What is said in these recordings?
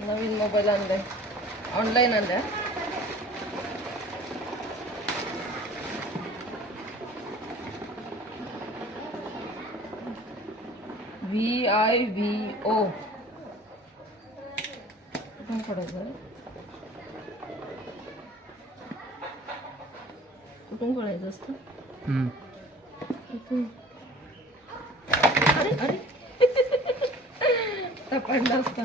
नवीन mobile आणलाय, online आणलाय. VIVO कुठून पडायचं, कुठून पडायचं असतं. अरे अरे पडला असता.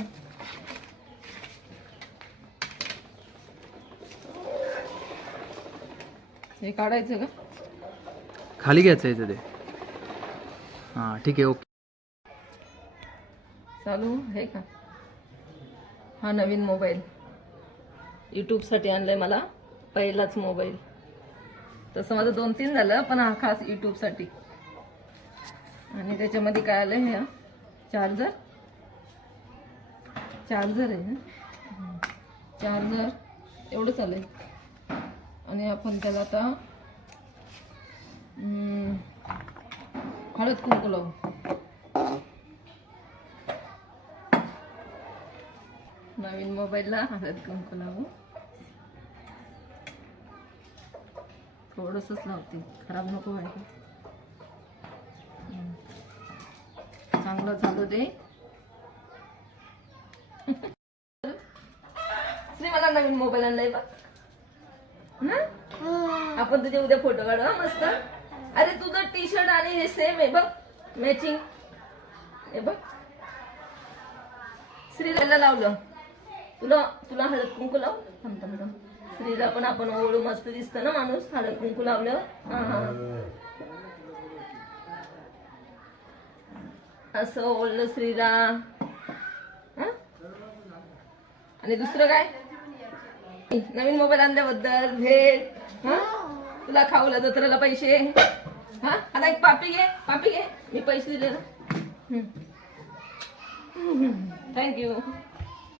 हे काढायचं का, खाली घ्यायचं आहे ते. हां ठीक आहे, ओके. चालू आहे का. हा नवीन मोबाईल यूट्यूबसाठी आणलाय मला, पहिलाच मोबाईल. तसं माझं 2-3 झालं, पण हा खास यूट्यूबसाठी. आणि त्याच्यामध्ये काय आलं, हे चार्जर आहे. चार्जर एवढं चालेल. आणि आपण त्याला आता हळद कुंकू लावू. नवीन मोबाईलला हळद कुंकू लावू. थोडंसंच लावते, खराब नको व्हायला. चांगलं चालू दे. श्री मला नवीन मोबाईल आणलाय बघ ना. आपण तुझे उद्या फोटो काढू हा मस्त. अरे तुझं टी शर्ट आणि हे सेम आहे बघ, मॅचिंग. हे बघ श्रीला लावलं. तुला हळद कुंकू लाव. थांब. श्रीला पण आपण ओळू, मस्त दिसतं ना माणूस हळद कुंकू लावलं. असं ओळलं श्रीला. आणि दुसरं काय, नवीन मोबाईल आणल्याबद्दल भेट. तुला खाऊला जत्रेला पैसे. आता एक पापी घे, मी पैसे दिले ना. थँक्यू.